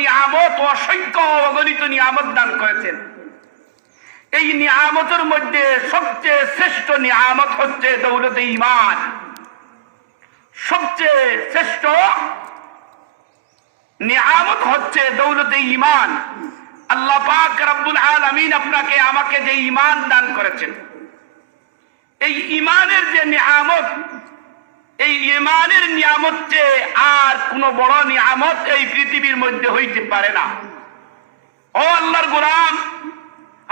নিয়ামত, অসংখ্য অগণিত নিয়ামত দান করেছেন। এই নিয়ামতের মধ্যে সবচেয়ে শ্রেষ্ঠ নিয়ামত হচ্ছে দৌলতে ইমান সবচেয়ে শ্রেষ্ঠ নিয়ামত হচ্ছে দৌলতে ইমান আল্লাহ পাক রব্বুল আলামিন আপনাকে, আমাকে যে ইমান দান করেছেন, এই ইমানের যে নিয়ামত এই ইমানের নিয়ামত চেয়ে আর কোন বড় নিয়ামত এই পৃথিবীর মধ্যে হইতে পারে না। ও আল্লাহর গোলাম,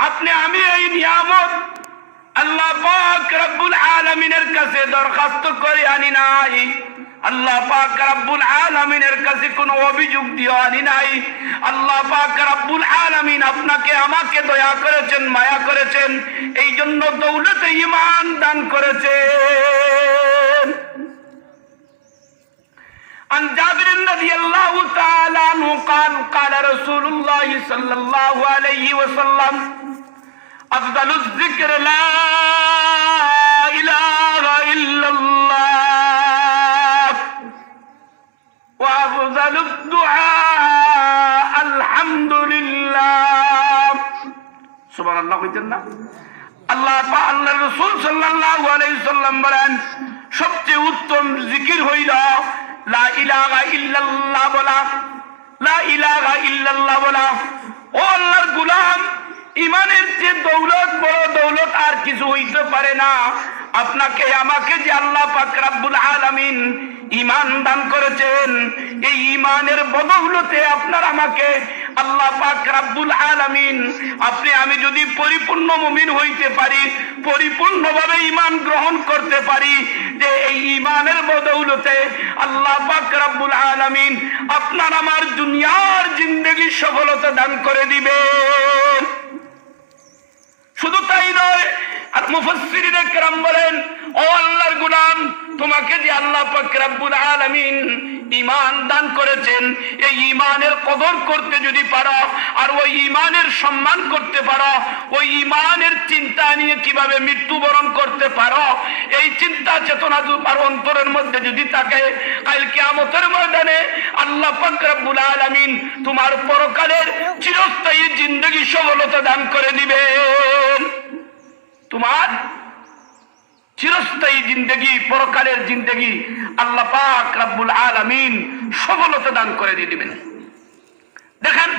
আপনি আমি এই নিয়ামত আল্লাহ পাক রব্বুল আলামিনের কাছে দরখাস্ত করে আনি নাই। আল্লাহ পাক রব্বুল আলামিনের কাছে কোনো অভিযোগ দিয়ে আনি নাই। আল্লাহ পাক রব্বুল আলামিন আপনাকে আমাকে দয়া করেছেন, মায়া করেছেন এই জন্য দৌলতে ইমান দান করেছেন। عن جابر رضي الله تعالى عنه قال قال رسول الله صلى الله عليه وسلم أفضل الذكر لا إله إلا الله وأفضل الدعاء الحمد لله سبحان الله جل আল্লাহ পা- আল্লাহ রসুল সাল্লাল্লাহু আলাইহি সাল্লাম বলেন সবচেয়ে উত্তম জিকির হইল লা ইলাহা ইল্লাল্লাহ বলা, লা ইলাহা ইল্লাল্লাহ বলা। ও আল্লাহর গোলাম ইমানের যে দৌলত, বড় দৌলত আর কিছু হইতে পারে না। আপনাকে, আমাকে যে আল্লাহ পাক রাব্বুল আলামিন ইমান দান করেছেন, এই ইমানের বদৌলতে আপনার আমাকে আল্লাহ পাক রাব্বুল আলামিন, আপনি, আমি যদি পরিপূর্ণ মুমিন হইতে পারি, পরিপূর্ণভাবে ইমান গ্রহণ করতে পারি ইমানের বদৌলতে আল্লাহ বাকরাবুল আলমিন আপনার আমার দুনিয়ার জিন্দগি সফলতা দান করে দিবে শুধু তাই নয়, আর মুফাসসিরিনে কেরাম বলেন, ও আল্লাহর গুলাম, তোমাকে যে আল্লাহ পাক রাব্বুল আলামিন ঈমান দান করেছেন, এই ঈমানের কদর করতে যদি পারো আর ওই ঈমানের সম্মান করতে পারো, ওই ঈমানের চিন্তা নিয়ে কীভাবে মৃত্যুবরণ করতে পারো, এই চিন্তা চেতনা তোমার অন্তরের মধ্যে যদি থাকে, কাল কিয়ামতের ময়দানে আল্লাহ পাক রব্বুল আলামিন তোমার পরকালের চিরস্থায়ী জিন্দগি সফলতা দান করে দিবেন। তোমার চিরস্থায়ী জিন্দগি, পরকালের জিন্দগি আল্লাহ পাক রাব্বুল আলামিন সফলতা দান করে দিয়ে দিবেন। দেখেন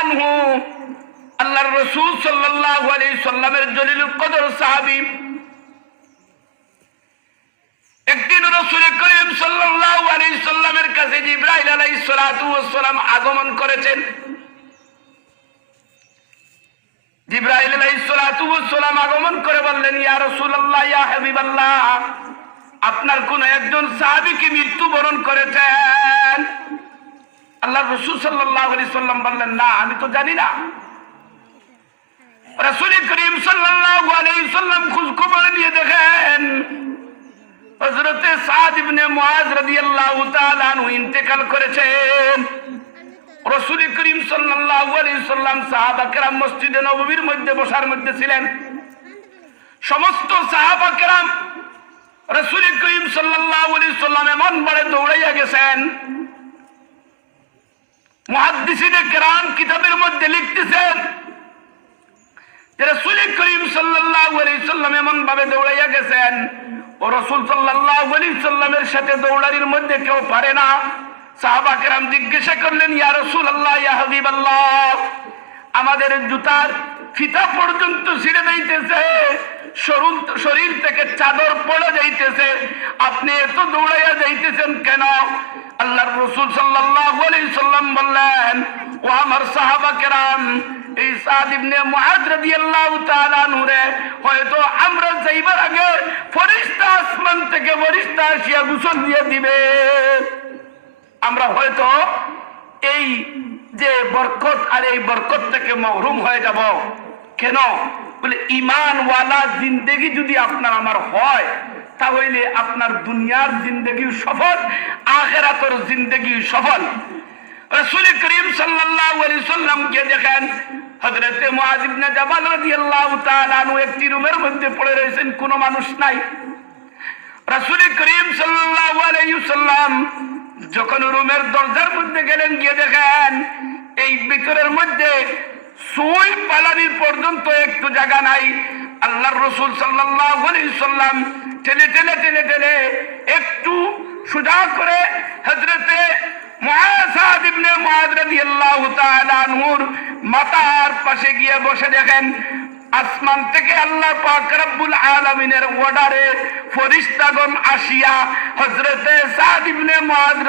আনহু, আল্লাহর রাসূল সাল্লাল্লাহু আলাইহি সাল্লামের জলিলুল কদর সাহাবী, একদিন রসুল করিম সাল্লাল্লাহু আলাইহি সাল্লামের কাছে সালাতু ওয়াস সালাম আগমন করেছেন। সালাতু ওয়াস আগমন করে বললেন, ইয়া ইয়া হাবিবাল্লাহ, আপনার কোন একজন সাহাবী কি মৃত্যুবরণ করেছেন? আল্লাহ রসুল আলাইহি সাল্লাম বললেন, না, আমি তো জানি না। করিম দেখেন হজরতে ইন্তেকাল করেছেন। রাসূল করিম সাল্লাম সাহাবা কেরাম মসজিদে নববীর মধ্যে বসার মধ্যে ছিলেন। সমস্ত সাহাবা কেরাম রাসূল করিম সাল্লাম এমন বড় দৌড়াইয়া গেছেন। কিতাবের মধ্যে লিখতেছেন রাসূল এমন ভাবে দৌড়াইয়া গেছেন। ও রসুল আলাইহি সাল্লামের সাথে দৌড়ানির মধ্যে কেউ পারে না। সাহাবা কেরাম জিজ্ঞাসা করলেন, ইয়া রাসূলুল্লাহ, ইয়া হাবিবাল্লাহ, আমাদের জুতার ফিতা পর্যন্ত ছিঁড়ে যাইতেছে, শরীর থেকে চাদর পড়ে যাইতেছে, আপনি এত দৌড়াইয়া যাইতেছেন কেন? আল্লাহর রসুল সাল্লাল্লাহু আলাইহি সাল্লাম বললেন, ও আমার সাহাবা কেরাম এই সাদ ইবনে মুআদ রাদিয়াল্লাহু তাআলা নূরে হয়তো আমরা যাইবার আগে ফরিস্তা আসমান থেকে ফেরেশতা আসিয়া গোসল দিয়ে দিবে। আমরা হয়তো এই যে বরকত আর এই বরকত থেকে মহরুম হয়ে যাব। কেন? বলে ইমানওয়ালা জিন্দেগি যদি আপনার আমার হয়, তাহলে আপনার দুনিয়ার জিন্দগি সফল, আখেরাতর জিন্দগি সফল। রসুল করিম সাল্লাল্লাহু আলাইহি সাল্লামকে দেখেন, হযরতে মুআজ ইবনে জাবাল রাদিয়াল্লাহু তাআলা আনহু একটি রুমের মধ্যে পড়ে রয়েছেন, কোনো মানুষ নাই। রাসূল যখন রুমের দরজার মধ্যে গেলেন, গিয়ে দেখেন এই ভিতরের মধ্যে সুই পালানির পর্যন্ত একটু জায়গা নাই। আল্লাহ রসুল সাল্লাম ঠেলে ঠেলে ঠেলে ঠেলে একটু সুজা করে হজরতে মাথার পাশে গিয়ে বসে দেখেন আসমান থেকে আল্লাহ পাক রব্বুল আলামিনের অর্ডারে ফেরেশতাগণ আসিয়া হযরতে সাদ ইবনে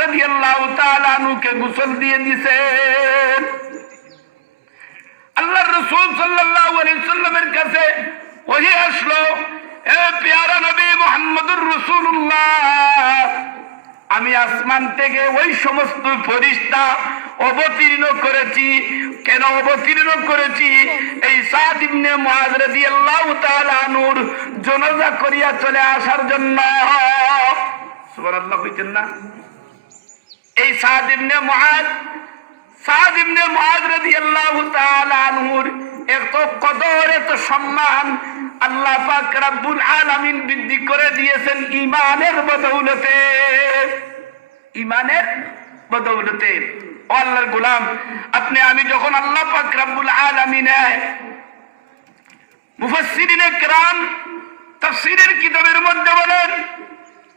রাদিয়াল্লাহু তাআলা আনহুকে গোসল দিয়ে দিয়েছেন আল্লাহর রাসূল সাল্লাল্লাহু আলাইহি কাছে আসলো, এ পেয়ারা নবী মুহাম্মদুর রাসূলুল্লাহ, আমি আসমান থেকে ওই সমস্ত ফরিস্তা অবতীর্ণ করেছি। কেন অবতীর্ণ করেছি? এই সাদ ইবনে মুআজ রাদিয়াল্লাহু তাআলা আনহুর জানাজা করিয়া চলে আসার জন্য। সুবহানাল্লাহ কইতেন না? এই সাদ ইবনে মুআজ, সাদ ইবনে মুআজ রাদিয়াল্লাহু তাআলা আনহুর এত কদর, এত সম্মান আল্লাহ পাক রব্বুল আলামিন বৃদ্ধি করে দিয়েছেন ইমানের বদৌলতে। ইমানের বদৌলতে। আল্লাহর গোলাম আপনি আমি যখন আল্লাহ পাক রব্বুল আলামিনে মুফাসসিরিনে কিরাম তাফসীরের কিতাবের মধ্যে বলেন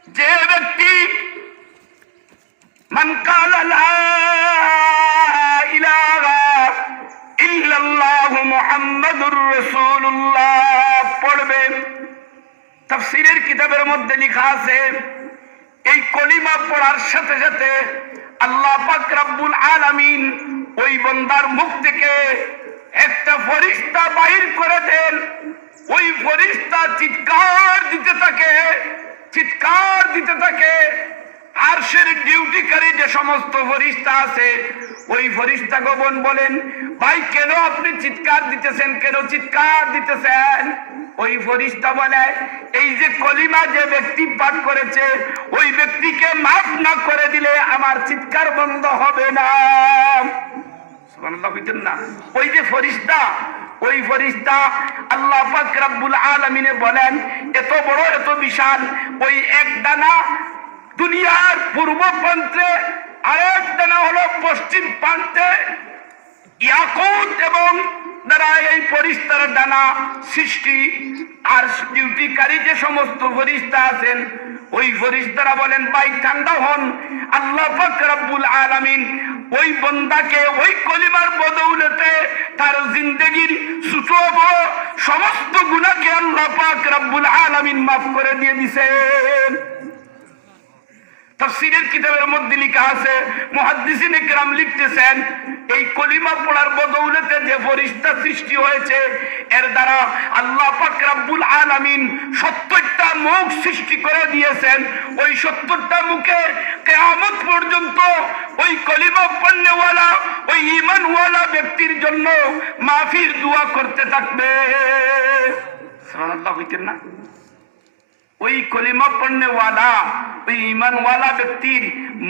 যে ব্যক্তি من قال لا إله إلا الله محمد رسول الله পড়বে তাফসীরের কিতাবের মধ্যে লেখা আছে এই কলিমা পড়ার সাথে সাথে আল্লাহ পাক রব্বুল আলামিন ওই বন্দার মুখ থেকে একটা ফরিস্তা বাহির করে দেন। ওই ফরিস্তা চিৎকার দিতে থাকে, চিৎকার দিতে থাকে। আরশের ডিউটিকারী যে সমস্ত ফরিস্তা আছে, ওই ফরিস্তা গোবন বলেন, ভাই, কেন আপনি চিৎকার দিতেছেন? কেন চিৎকার দিতেছেন? ওই ফরিস্তা বলে, এই যে কলিমা যে ব্যক্তি পাঠ করেছে, ওই ব্যক্তিকে মাফ না করে দিলে আমার চিৎকার বন্ধ হবে না। ওই যে ফরিস্তা, ওই বলেন, এত বড়, এত বিশাল, ওই দুনিয়ার পূর্ব প্রান্তে, আরেক দানা হলো পশ্চিম প্রান্তে, ইয়াকুত এবং দ্বারা এই পরিস্তার দানা সৃষ্টি আর ডিউটিকারী যে সমস্ত ফরিস্তা আছেন, ওই ফরিস্তারা বলেন, ভাই, ঠান্ডা হন। আল্লাহ পাক রব্বুল আলামিন ওই বন্দাকে ওই কলিমার বদৌলতে তার জিন্দগির সুচব সমস্ত গুণাকে আল্লাহ পাক রব্বুল আলামিন মাফ করে দিয়ে দিছেন। তাফসীরের কিতাবের মধ্যে লেখা আছে, মুহাদ্দিসিনে কেরাম লিখতেছেন এই কলিমা পড়ার বদৌলতে যে ফরিস্তা সৃষ্টি হয়েছে, এর দ্বারা আল্লাহ পাক রব্বুল আলামিন সত্তরটা মুখ সৃষ্টি করে দিয়েছেন। ওই সত্তরটা মুখে কেয়ামত পর্যন্ত ওই কলিমা পণ্যওয়ালা, ওই ইমানওয়ালা ব্যক্তির জন্য মাফির দোয়া করতে থাকবে। সুবহানাল্লাহ হইতেন না? ওই কলিমা পড়নেওয়ালা, ওই ইমানওয়ালা ব্যক্তির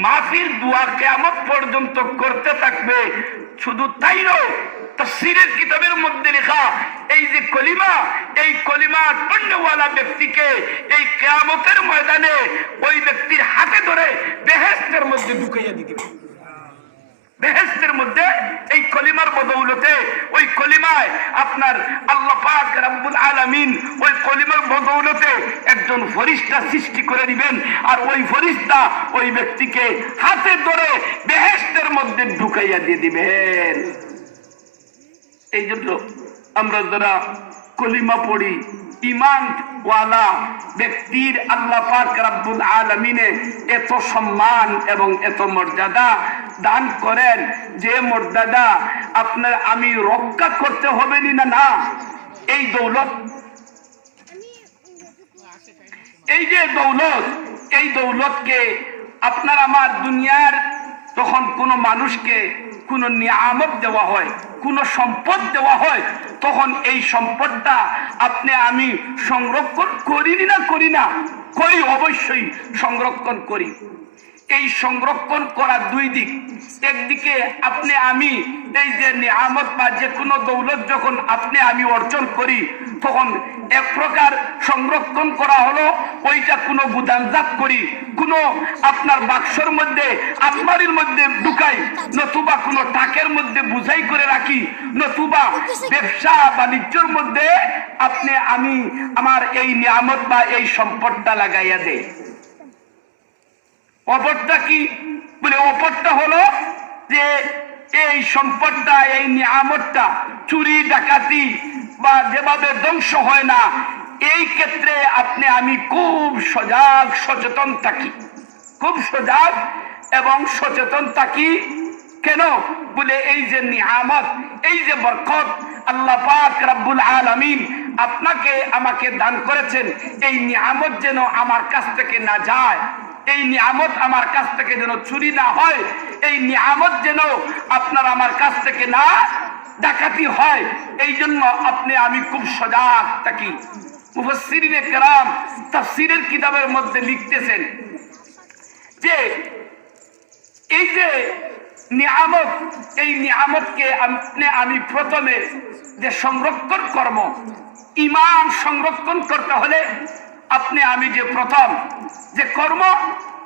মাফির দোয়া কেমন পর্যন্ত করতে থাকবে। শুধু তাই নয়, তফসিরের কিতাবের মধ্যে লেখা, এই যে কলিমা, এই কলিমা পণ্যওয়ালা ব্যক্তিকে এই কেয়ামতের ময়দানে ওই ব্যক্তির হাতে ধরে বেহেস্তের মধ্যে ঢুকাইয়া দিতে বেহেস্তের মধ্যে এই কলিমার বদৌলতে ওই কলিমায় আপনার আল্লাহ পাক রাব্বুল আলামিন ওই কলিমার বদৌলতে একজন ফরিস্তা সৃষ্টি করে দিবেন। আর ওই ফরিস্তা ওই ব্যক্তিকে হাতে ধরে বেহেস্তের মধ্যে ঢুকাইয়া দিয়ে দিবেন। এই জন্য আমরা যারা কলিমা পড়ি ইমান ওয়ালা ব্যক্তির আল্লাহ পাক রাব্বুল আলামিনে এত সম্মান এবং এত মর্যাদা দান করেন যে মর্যাদা আপনার আমি রক্ষা করতে হবে না না এই দৌলত, এই যে দৌলত, এই দৌলতকে আপনার আমার দুনিয়ার তখন কোনো মানুষকে কোনো নিয়ামত দেওয়া হয়, কোনো সম্পদ দেওয়া হয়, তখন এই সম্পদটা আপনি আমি সংরক্ষণ করি না করি না? করি অবশ্যই সংরক্ষণ করি। এই সংরক্ষণ করার দুই দিক। একদিকে আপনি, আমি, এই যে নিয়ামত বা যে কোনো দৌলত যখন আপনি, আমি অর্জন করি, তখন এক প্রকার সংরক্ষণ করা হলো, ওইটা কোনো গুদামজাত করি, কোনো আপনার বাক্সর মধ্যে, আলমারির মধ্যে ঢুকাই, নতুবা কোনো টাকের মধ্যে বুঝাই করে রাখি, নতুবা ব্যবসা বাণিজ্যর মধ্যে আপনি, আমি আমার এই নিয়ামত বা এই সম্পদটা লাগাইয়া দেয় অপরটা কি? বলে, অপরটা হলো যে এই সম্পদটা, এই নিয়ামতটা চুরি, ডাকাতি বা যেভাবে ধ্বংস হয় না, এই ক্ষেত্রে আপনি, আমি খুব সজাগ, সচেতন থাকি। খুব সজাগ এবং সচেতন থাকি। কেন? বলে, এই যে নিয়ামত, এই যে বরকত আল্লাহ পাক রাব্বুল আলামিন আপনাকে, আমাকে দান করেছেন, এই নিয়ামত যেন আমার কাছ থেকে না যায়। এই নিয়ামত আমার কাছ থেকে যেন চুরি না হয়, এই নিয়ামত যেন আপনার আমার কাছ থেকে না ডাকাতি হয় এই জন্য আপনি আমি খুব সজাগ থাকি। মুফাসসিরিনে কেরাম তাফসীরের কিতাবের মধ্যে লিখতেছেন যে, এই যে নিয়ামত, এই নিয়ামতকে আপনি আমি প্রথমে যে সংরক্ষণ কর্ম ইমান সংরক্ষণ করতে হলে আপনি, আমি যে প্রথম যে কর্ম,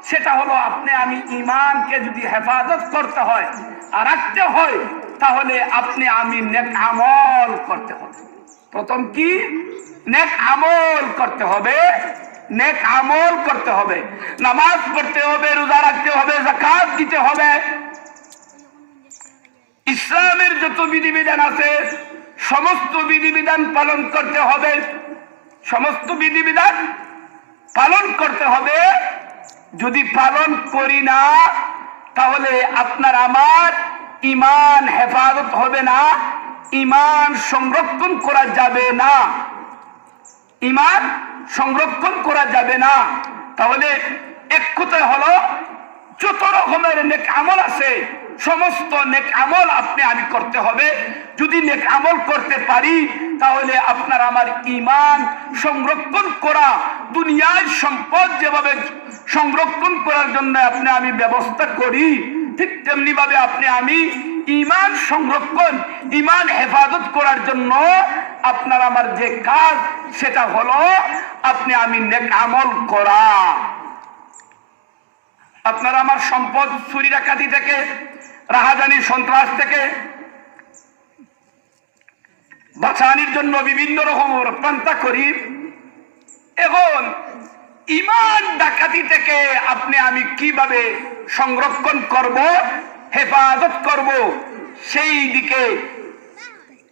সেটা হলো আপনি, আমি ইমানকে যদি হেফাজত করতে হয়, আর রাখতে হয়, তাহলে আপনি, আমি নেক আমল করতে হবে। প্রথম কি? নেক আমল করতে হবে। নেক আমল করতে হবে। নামাজ পড়তে হবে, রোজা রাখতে হবে জাকাত দিতে হবে। ইসলামের যত বিধিবিধান আছে, সমস্ত বিধিবিধান পালন করতে হবে। সমস্ত বিধিবিধান পালন করতে হবে। যদি পালন করি না, তাহলে আপনার আমার ইমান হেফাজত হবে না, ইমান সংরক্ষণ করা যাবে না। ইমান সংরক্ষণ করা যাবে না। তাহলে এক কথায় হলো, যত রকমের আমল আছে সমস্ত নেক আমল আপনি আমি করতে হবে। যদি নেক আমল করতে পারি, তাহলে আপনার আমার ইমান সংরক্ষণ করা, দুনিয়ার সম্পদ যেভাবে সংরক্ষণ করার জন্য আপনি আমি ব্যবস্থা করি, ঠিক তেমনি ভাবে আপনি আমি ইমান সংরক্ষণ ইমান হেফাজত করার জন্য আপনার আমার যে কাজ, সেটা হলো আপনি আমি নেক আমল করা। আপনার আমার সম্পদ চুরি ডাকাতি থেকে রাহাজানি সন্ত্রাস থেকে বাঁচানির জন্য বিভিন্ন রকম রক্তান্তা করি। এখন ইমান ডাকাতি থেকে আপনি আমি কীভাবে সংরক্ষণ করব, হেফাজত করব, সেই দিকে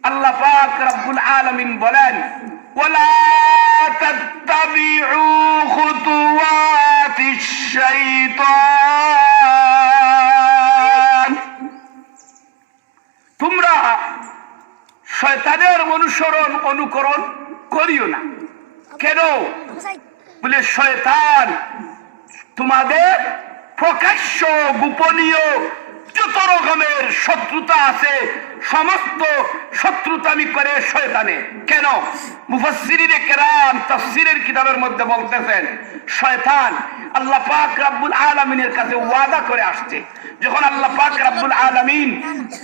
আল্লাহ পাক রব্বুল আলামিন বলেন, ওয়ালা তাত্তাবিউ খুতুওয়াতিশ শাইতান। তোমরা শয়তানের অনুসরণ, অনুকরণ করিও না। কেন? বলে শয়তান তোমাদের প্রকাশ্য গোপনীয় যত রকমের শত্রুতা আছে, সমস্ত শত্রুতামি করে শয়তানে। কেন? মুফাসসিরিনে কেরাম তাফসীরের কিতাবের মধ্যে বলতেছেন, শয়তান আল্লাহ পাক রাব্বুল আলামিনের কাছে ওয়াদা করে আসছে। যখন আল্লাহ পাক রাব্বুল আলামিন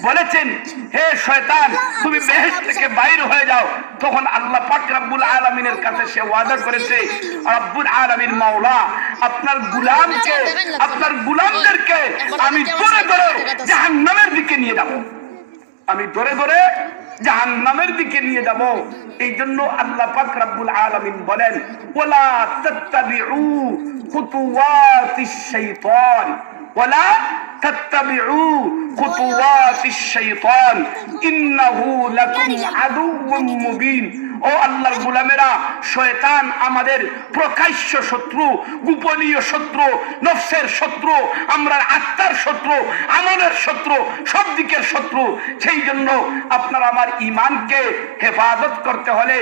বলেছেন, হে শয়তান, তুমি বেহেশত থেকে বাইর হয়ে যাও। তখন আল্লাহ পাক রাব্বুল আলামিনের কাছে সে ওয়াদা করেছে, রাব্বুল আলামিন মাওলা, আপনার গুলামকে, আপনার গুলামদেরকে আমি ধরে ধরে জাহান্নামের দিকে নিয়ে যাব। আমি ধরে ধরে জাহান্নামের দিকে নিয়ে যাব। এই জন্য আল্লাহ পাক রাব্বুল আলামিন বলেন, ওয়ালা তাত্তাবিউ খুতুওয়াতিশ শাইতান, ওয়ালা তাত্তাবিউ খুতুওয়াতিশ শাইতান, ইন্নাহু লাকুম আদুউম মুবিন। ও আল্লাহর গোলামেরা, শয়তান আমাদের প্রকাশ্য শত্রু, গোপনীয় শত্রু, নফসের শত্রু, আমরা আত্মার শত্রু, আমলের শত্রু, সব দিকের শত্রু। সেই জন্য আপনার আমার ইমানকে হেফাজত করতে হলে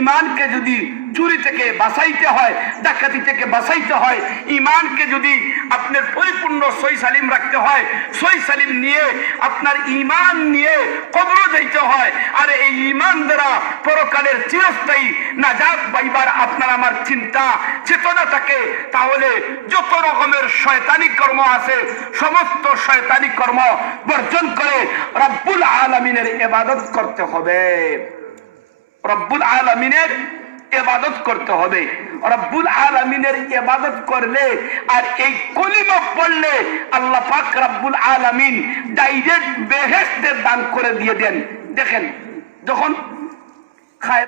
ইমানকে যদি চুরি থেকে বাঁচাইতে হয়, ডাকাতি থেকে বাঁচাইতে হয়। ইমানকে যদি আপনার পরিপূর্ণ সই সালিম রাখতে হয়, সই সালিম নিয়ে আপনার ইমান নিয়ে কবর যাইতে হয়, আর এই ইমান দ্বারা পরকালের চিরস্থায়ী নাজাত পাইবার আপনার আমার চিন্তা, চেতনা থাকে। তাহলে যত রকমের শয়তানি কর্ম আছে, সমস্ত শয়তানি কর্ম বর্জন করে রব্বুল আলমিনের ইবাদত করতে হবে। রব্বুল আলমিনের এবাদত করতে হবে। রব্বুল আলমিনের এবাদত করলে আর এই কলিমা পড়লে আল্লাহ পাক রব্বুল আলমিন ডাইরেক্ট বেহেস্তের দান করে দিয়ে দেন। দেখেন, যখন খায়